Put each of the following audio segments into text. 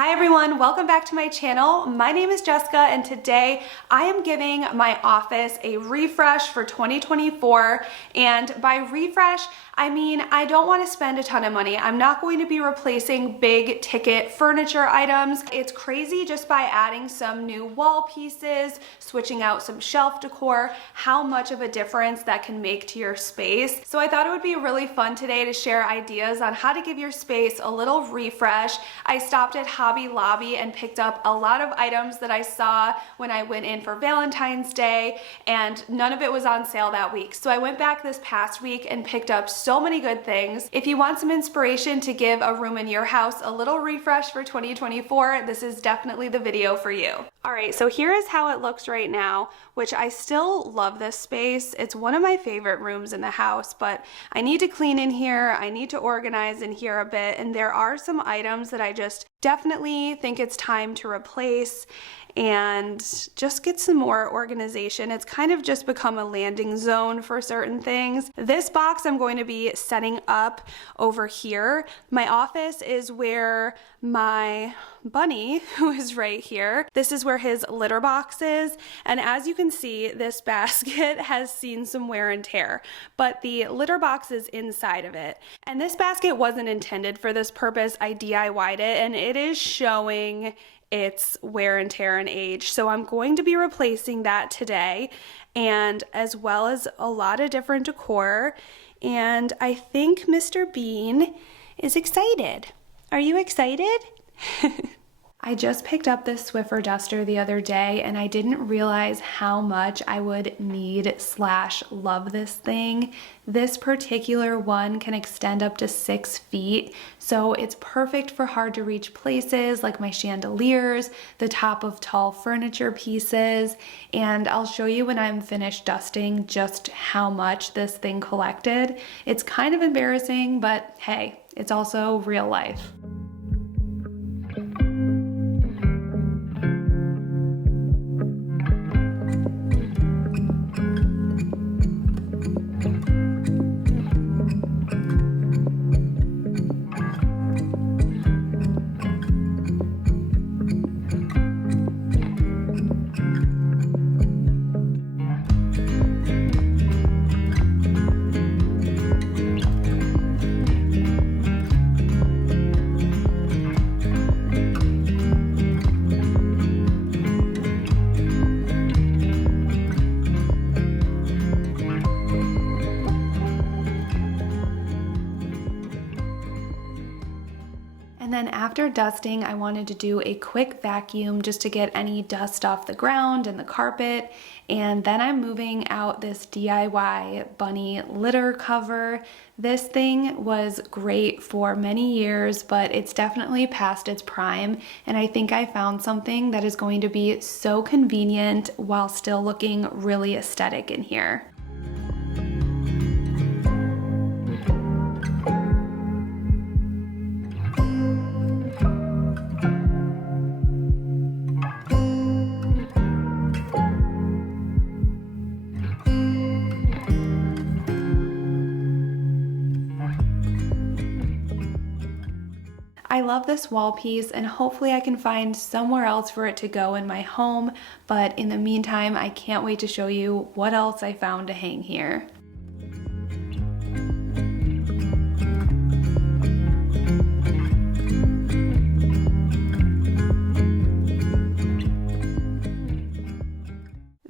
Hi everyone, welcome back to my channel. My name is Jessica and today I am giving my office a refresh for 2024, and by refresh I mean I don't want to spend a ton of money. I'm not going to be replacing big ticket furniture items. It's crazy just by adding some new wall pieces, switching out some shelf decor, how much of a difference that can make to your space. So I thought it would be really fun today to share ideas on how to give your space a little refresh. I stopped at Hobby Lobby and picked up a lot of items that I saw when I went in for Valentine's Day, and none of it was on sale that week. So I went back this past week and picked up so many good things. If you want some inspiration to give a room in your house a little refresh for 2024, this is definitely the video for you. All right, so here is how it looks right now, which I still love this space. It's one of my favorite rooms in the house, but I need to clean in here. I need to organize in here a bit, and there are some items that I just definitely think it's time to replace and just get some more organization. It's kind of just become a landing zone for certain things. This box I'm going to be setting up over here. My office is where my bunny, who is right here, this is where his litter box is, and as you can see, this basket has seen some wear and tear, but the litter box is inside of it. And this basket wasn't intended for this purpose. I DIY'd it and it is showing its wear and tear and age. So I'm going to be replacing that today, and as well as a lot of different decor. And I think Mr. Bean is excited. Are you excited? I just picked up this Swiffer duster the other day and I didn't realize how much I would need / love this thing. This particular one can extend up to 6 feet, so it's perfect for hard to reach places like my chandeliers, the top of tall furniture pieces, and I'll show you when I'm finished dusting just how much this thing collected. It's kind of embarrassing, but hey, it's also real life. And then after dusting, I wanted to do a quick vacuum just to get any dust off the ground and the carpet. And then I'm moving out this DIY bunny litter cover. This thing was great for many years, but it's definitely past its prime. And I think I found something that is going to be so convenient while still looking really aesthetic in here. I love this wall piece and hopefully I can find somewhere else for it to go in my home, but in the meantime, I can't wait to show you what else I found to hang here.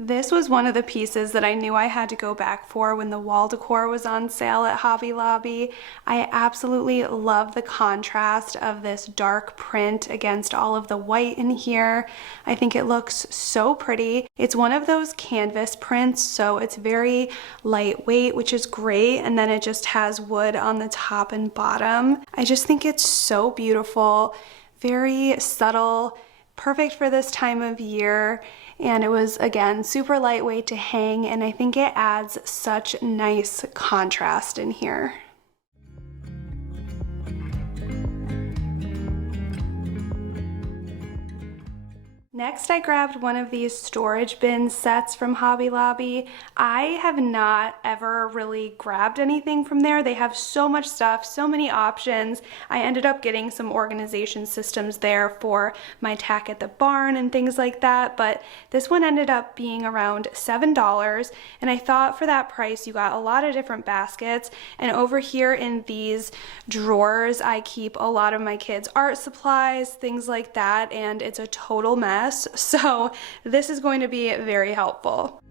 This was one of the pieces that I knew I had to go back for when the wall decor was on sale at Hobby Lobby. I absolutely love the contrast of this dark print against all of the white in here. I think it looks so pretty. It's one of those canvas prints, so it's very lightweight, which is great, and then it just has wood on the top and bottom. I just think it's so beautiful, very subtle, perfect for this time of year. And it was, again, super lightweight to hang, and I think it adds such nice contrast in here. Next, I grabbed one of these storage bin sets from Hobby Lobby. I have not ever really grabbed anything from there. They have so much stuff, so many options. I ended up getting some organization systems there for my tack at the barn and things like that, but this one ended up being around $7, and I thought for that price you got a lot of different baskets. And over here in these drawers, I keep a lot of my kids' art supplies, things like that, and it's a total mess. So this is going to be very helpful.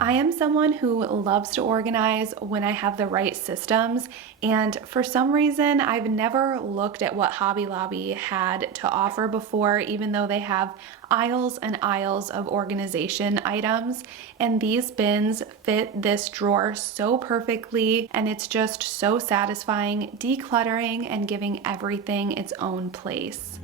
I am someone who loves to organize when I have the right systems, and for some reason I've never looked at what Hobby Lobby had to offer before, even though they have aisles and aisles of organization items, and these bins fit this drawer so perfectly, and it's just so satisfying decluttering and giving everything its own place.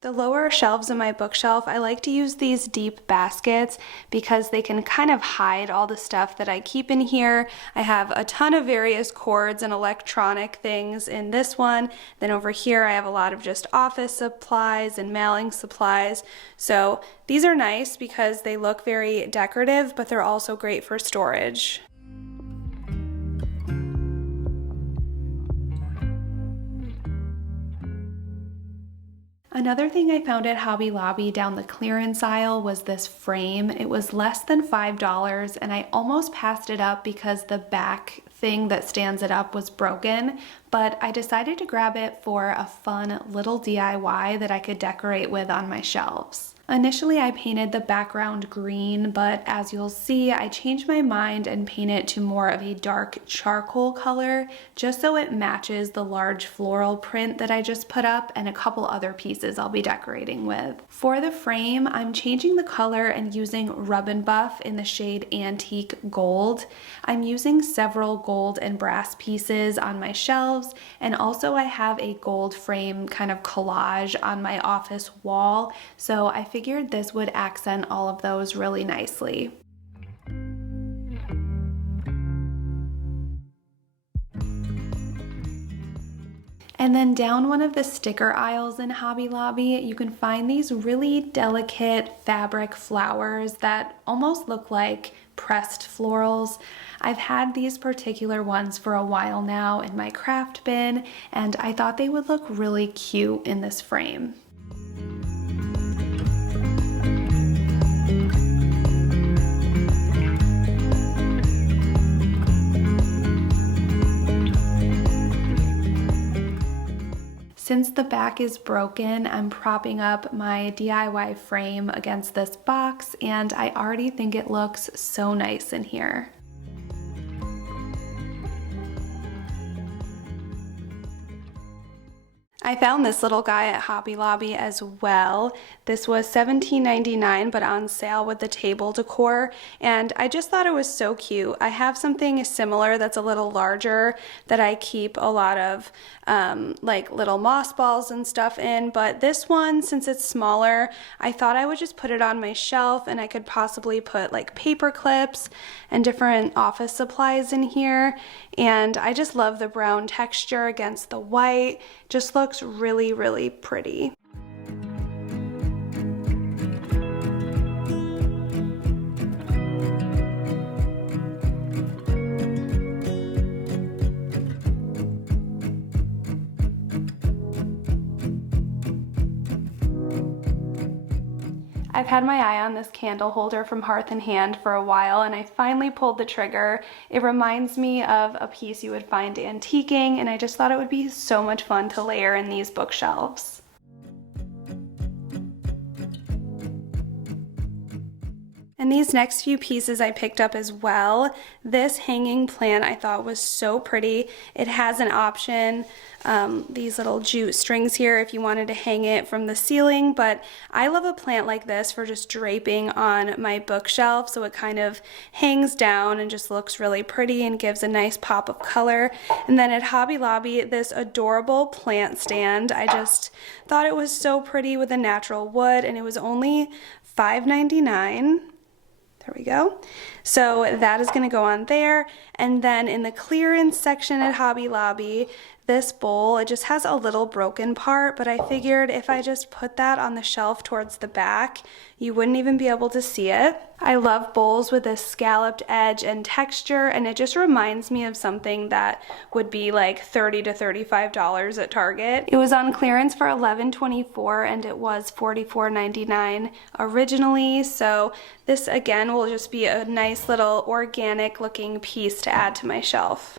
The lower shelves in my bookshelf, I like to use these deep baskets because they can kind of hide all the stuff that I keep in here. I have a ton of various cords and electronic things in this one. Then over here I have a lot of just office supplies and mailing supplies. So these are nice because they look very decorative, but they're also great for storage. Another thing I found at Hobby Lobby down the clearance aisle was this frame. It was less than $5 and I almost passed it up because the back thing that stands it up was broken, but I decided to grab it for a fun little DIY that I could decorate with on my shelves. Initially, I painted the background green, but as you'll see, I changed my mind and painted it to more of a dark charcoal color, just so it matches the large floral print that I just put up and a couple other pieces I'll be decorating with. For the frame, I'm changing the color and using Rub and Buff in the shade Antique Gold. I'm using several gold and brass pieces on my shelves, and also I have a gold frame kind of collage on my office wall, so I figured this would accent all of those really nicely. And then down one of the sticker aisles in Hobby Lobby, you can find these really delicate fabric flowers that almost look like pressed florals. I've had these particular ones for a while now in my craft bin, and I thought they would look really cute in this frame. Since the back is broken, I'm propping up my DIY frame against this box, and I already think it looks so nice in here. I found this little guy at Hobby Lobby as well. This was $17.99 but on sale with the table decor, and I just thought it was so cute. I have something similar that's a little larger that I keep a lot of like little moss balls and stuff in, but this one, since it's smaller, I thought I would just put it on my shelf and I could possibly put like paper clips and different office supplies in here, and I just love the brown texture against the white. Just looks really, really pretty. I've had my eye on this candle holder from Hearth and Hand for a while, and I finally pulled the trigger. It reminds me of a piece you would find antiquing, and I just thought it would be so much fun to layer in these bookshelves. And these next few pieces I picked up as well. This hanging plant I thought was so pretty. It has an option, these little jute strings here if you wanted to hang it from the ceiling, but I love a plant like this for just draping on my bookshelf, so it kind of hangs down and just looks really pretty and gives a nice pop of color. And then at Hobby Lobby, this adorable plant stand. I just thought it was so pretty with a natural wood, and it was only $5.99. There we go. So that is going to go on there. And then in the clearance section at Hobby Lobby, this bowl, it just has a little broken part, but I figured if I just put that on the shelf towards the back, you wouldn't even be able to see it. I love bowls with this scalloped edge and texture, and it just reminds me of something that would be like $30 to $35 at Target. It was on clearance for $11.24 and it was $44.99 originally, so this again will just be a nice little organic looking piece to add to my shelf.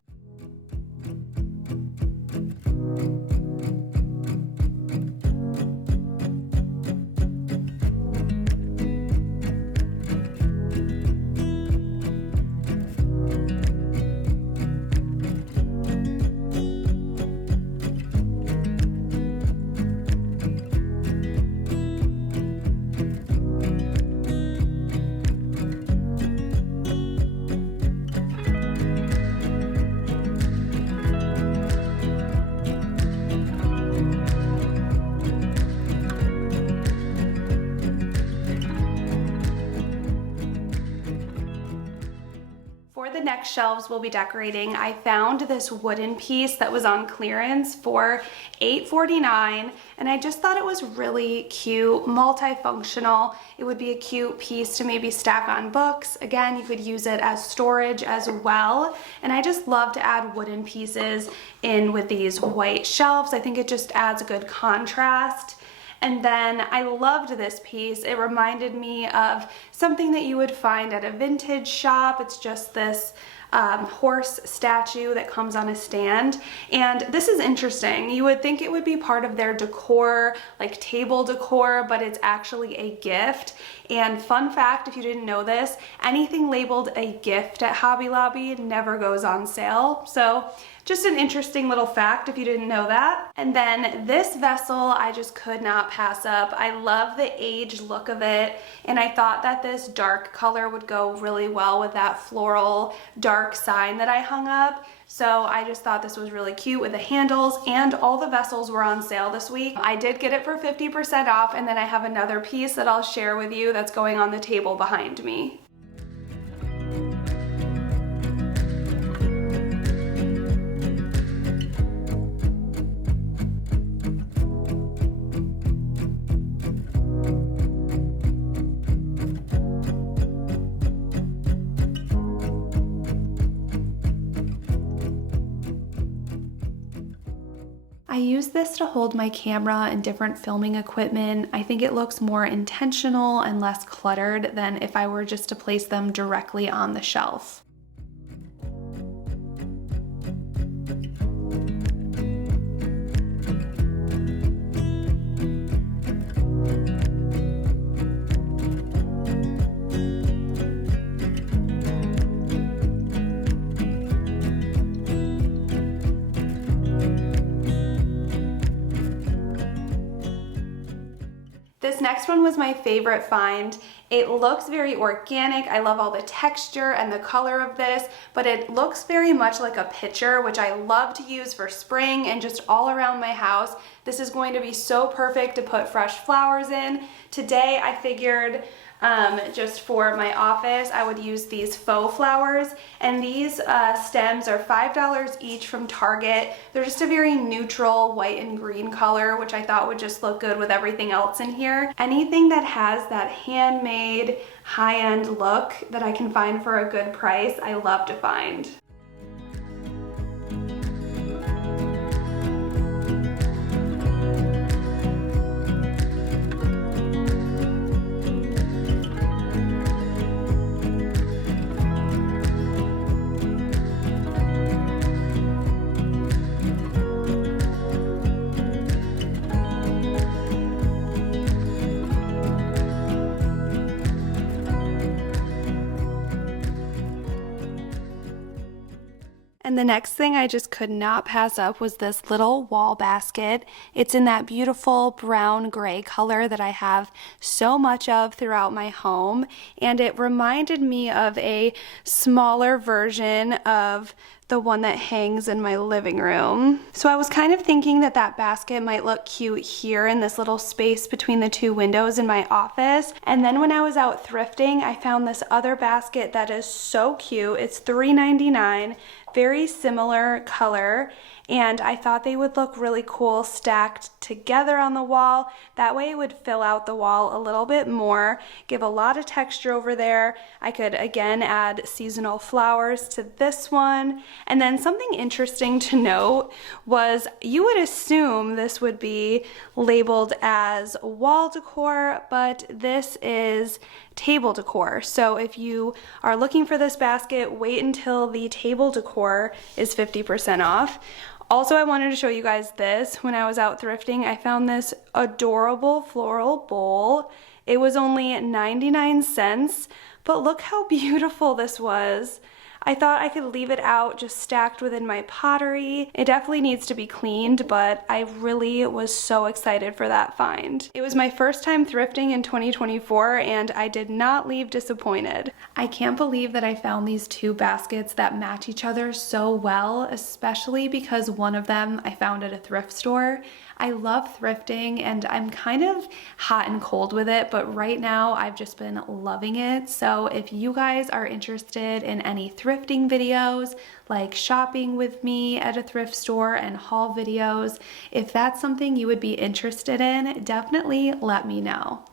The next shelves we'll be decorating, I found this wooden piece that was on clearance for $8.49, and I just thought it was really cute, multifunctional. It would be a cute piece to maybe stack on books. Again, you could use it as storage as well, and I just love to add wooden pieces in with these white shelves. I think it just adds a good contrast. And then I loved this piece. It reminded me of something that you would find at a vintage shop. It's just this horse statue that comes on a stand. And this is interesting. You would think it would be part of their decor, like table decor, but it's actually a gift. And fun fact, if you didn't know this, anything labeled a gift at Hobby Lobby never goes on sale. So just an interesting little fact if you didn't know that. And then this vessel I just could not pass up. I love the aged look of it, and I thought that this dark color would go really well with that floral dark sign that I hung up. So I just thought this was really cute with the handles, and all the vessels were on sale this week. I did get it for 50% off, and then I have another piece that I'll share with you that's going on the table behind me. I use this to hold my camera and different filming equipment. I think it looks more intentional and less cluttered than if I were just to place them directly on the shelf. This next one was my favorite find. It looks very organic. I love all the texture and the color of this, but it looks very much like a pitcher, which I love to use for spring and just all around my house. This is going to be so perfect to put fresh flowers in. Today I figured just for my office I would use these faux flowers, and these stems are $5 each from Target. They're just a very neutral white and green color, which I thought would just look good with everything else in here. Anything that has that handmade high-end look that I can find for a good price, I love to find. And the next thing I just could not pass up was this little wall basket. It's in that beautiful brown gray color that I have so much of throughout my home, and it reminded me of a smaller version of the one that hangs in my living room. So I was kind of thinking that that basket might look cute here in this little space between the two windows in my office. And then when I was out thrifting, I found this other basket that is so cute. It's $3.99, very similar color, and I thought they would look really cool stacked together on the wall. That way it would fill out the wall a little bit more, give a lot of texture over there. I could again add seasonal flowers to this one. And then something interesting to note was you would assume this would be labeled as wall decor, but this is table decor. So if you are looking for this basket, wait until the table decor is 50% off. Also, I wanted to show you guys this. When I was out thrifting, I found this adorable floral bowl. It was only 99 cents, but look how beautiful this was. I thought I could leave it out just stacked within my pottery. It definitely needs to be cleaned, but I really was so excited for that find. It was my first time thrifting in 2024, and I did not leave disappointed. I can't believe that I found these two baskets that match each other so well, especially because one of them I found at a thrift store. I love thrifting and I'm kind of hot and cold with it, but right now I've just been loving it. So if you guys are interested in any thrifting videos, like shopping with me at a thrift store and haul videos, if that's something you would be interested in, definitely let me know.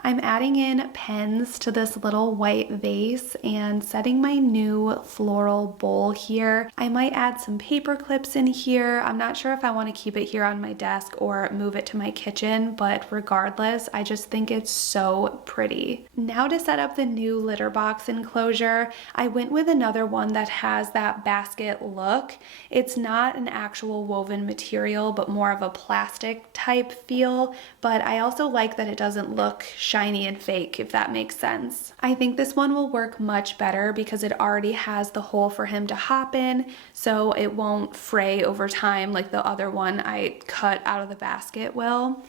I'm adding in pens to this little white vase and setting my new floral bowl here. I might add some paper clips in here. I'm not sure if I want to keep it here on my desk or move it to my kitchen, but regardless, I just think it's so pretty. Now to set up the new litter box enclosure, I went with another one that has that basket look. It's not an actual woven material, but more of a plastic type feel, but I also like that it doesn't look shiny and fake, if that makes sense. I think this one will work much better because it already has the hole for him to hop in, so it won't fray over time like the other one I cut out of the basket will.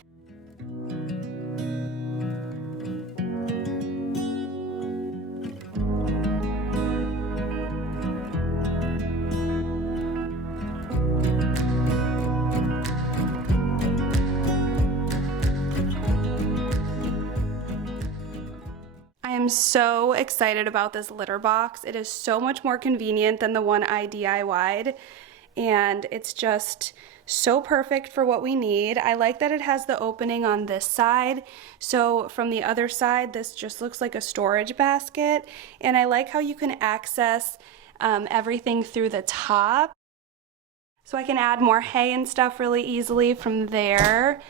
I am so excited about this litter box. It is so much more convenient than the one I DIY'd, and it's just so perfect for what we need. I like that it has the opening on this side, so from the other side this just looks like a storage basket, and I like how you can access everything through the top. So I can add more hay and stuff really easily from there.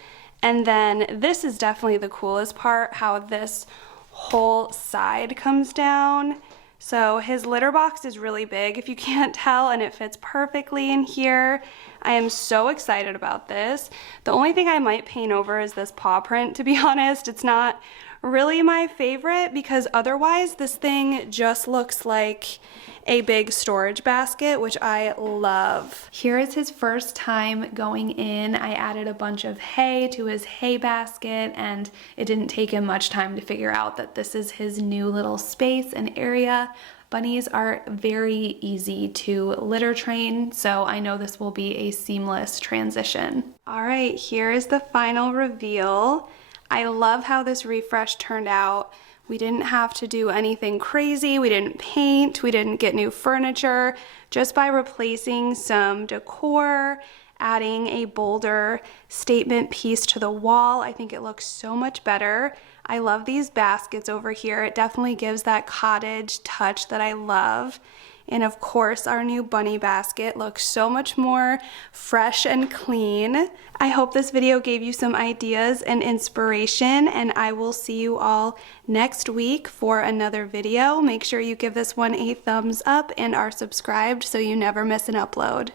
And then this is definitely the coolest part, how this whole side comes down. So his litter box is really big, if you can't tell, and it fits perfectly in here. I am so excited about this. The only thing I might paint over is this paw print, to be honest. It's not really my favorite because otherwise this thing just looks like a big storage basket, which I love. Here is his first time going in. I added a bunch of hay to his hay basket, and it didn't take him much time to figure out that this is his new little space and area. Bunnies are very easy to litter train, so I know this will be a seamless transition. All right, here is the final reveal. I love how this refresh turned out. We didn't have to do anything crazy. We didn't paint. We didn't get new furniture. Just by replacing some decor, adding a bolder statement piece to the wall, I think it looks so much better. I love these baskets over here. It definitely gives that cottage touch that I love. And of course, our new bunny basket looks so much more fresh and clean. I hope this video gave you some ideas and inspiration, and I will see you all next week for another video. Make sure you give this one a thumbs up and are subscribed so you never miss an upload.